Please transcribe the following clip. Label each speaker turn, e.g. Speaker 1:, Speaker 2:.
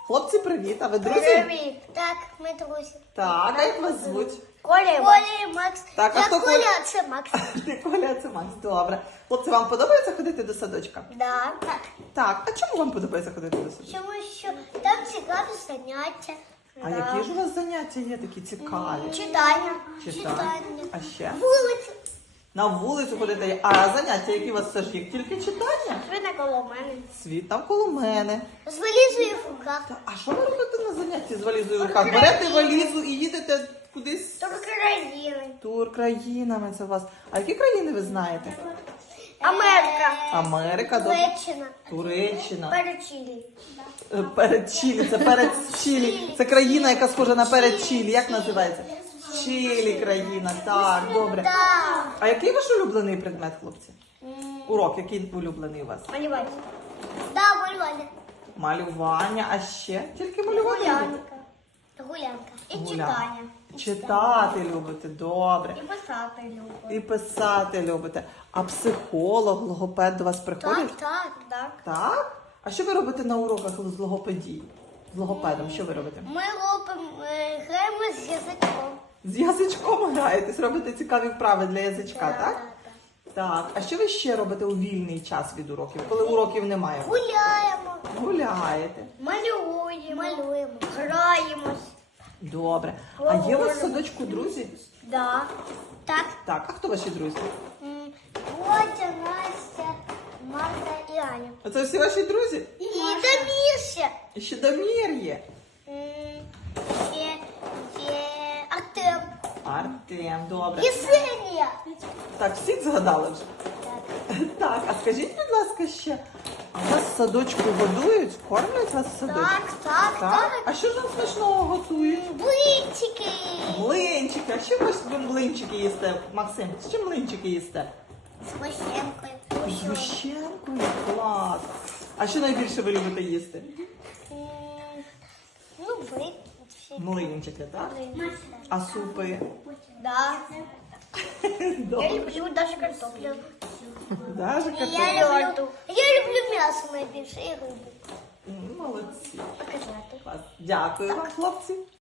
Speaker 1: Хлопці, привіт, а ви друзі?
Speaker 2: Привіт. Так, ми друзі.
Speaker 1: Так, а як вас звуть?
Speaker 2: Коля і Макс.
Speaker 1: Так, а
Speaker 2: Я
Speaker 1: хто
Speaker 2: Коля,
Speaker 1: Коля?
Speaker 2: а це Макс.
Speaker 1: Ти Коля, а це Макс, добре. Хлопці, вам подобається ходити до садочка?
Speaker 2: Да. Так.
Speaker 1: Так, а чому вам подобається ходити до садочка?
Speaker 2: Тому що там цікаві заняття.
Speaker 1: А які ж у вас заняття є такі цікаві?
Speaker 2: Читання.
Speaker 1: Читання. А ще?
Speaker 2: Вулицю.
Speaker 1: На вулицю ходити. А заняття, які у вас все ж є? Тільки читання?
Speaker 2: Ви на коло мене.
Speaker 1: Світ навколо мене.
Speaker 2: З валізою в руках.
Speaker 1: А що ви робите на занятті з валізою в руках? Берете валізу і їдете кудись?
Speaker 2: До країни.
Speaker 1: Тур країнами це у вас. А які країни ви знаєте?
Speaker 2: Америка.
Speaker 1: Америка, добре.
Speaker 2: Туреччина.
Speaker 1: Туреччина.
Speaker 2: Перед Чилі.
Speaker 1: Перед Чилі, це перед Чилі. Це країна, яка схожа на перед Чилі. Як називається? Чилі країна. Так, добре.
Speaker 2: Так.
Speaker 1: А який ваш улюблений предмет, хлопці? Урок, який улюблений у вас?
Speaker 2: Малювання. Да, малювання.
Speaker 1: Малювання, а ще? Тільки малювання? любите?
Speaker 2: Гулянка. І
Speaker 1: Гуля-
Speaker 2: читання.
Speaker 1: Читати любите, добре.
Speaker 2: І писати люблю.
Speaker 1: І писати любите. А психолог, логопед до вас приходить?
Speaker 2: Так.
Speaker 1: Так? А що ви робите на уроках з логопедії? З логопедом, що ви робите?
Speaker 2: Ми граємо з язиком.
Speaker 1: З язичком граєтесь, робите цікаві вправи для язичка, так? Так. А що ви ще робите у вільний час від уроків, коли уроків немає?
Speaker 2: Гуляємо.
Speaker 1: Гуляєте.
Speaker 2: Малюємо. Граємось.
Speaker 1: Добре. А є у вас в садочку друзі?
Speaker 2: Да. Так.
Speaker 1: Так, а хто ваші друзі?
Speaker 2: Котя, Настя, Марта і Аня.
Speaker 1: Оце всі ваші друзі?
Speaker 2: І Дамірся.
Speaker 1: І ще Дамір є.
Speaker 2: Є Артем.
Speaker 1: Артем, добре.
Speaker 2: Єсенія.
Speaker 1: Так, всі згадали вже? Так, а скажіть, будь ласка, ще, а вас в садочку годують? Кормлять вас в садочку?
Speaker 2: Так.
Speaker 1: А що ж вам смачного готують?
Speaker 2: Блинчики.
Speaker 1: Млинчики. А що ви млинчики їсте, Максим? З чим млинчики їсте?
Speaker 2: З Гущенкою.
Speaker 1: З гущенкою? Клас. А що найбільше ви любите їсти?
Speaker 2: Ну, ви.
Speaker 1: Млинчики, так? А супи?
Speaker 2: Да. Я
Speaker 1: Добре.
Speaker 2: люблю даже картоплю.
Speaker 1: Даже картоплю?
Speaker 2: Я люблю м'ясо найбільше і рибу.
Speaker 1: Молодці.
Speaker 2: Показати.
Speaker 1: Клас. Дякую вам, хлопці.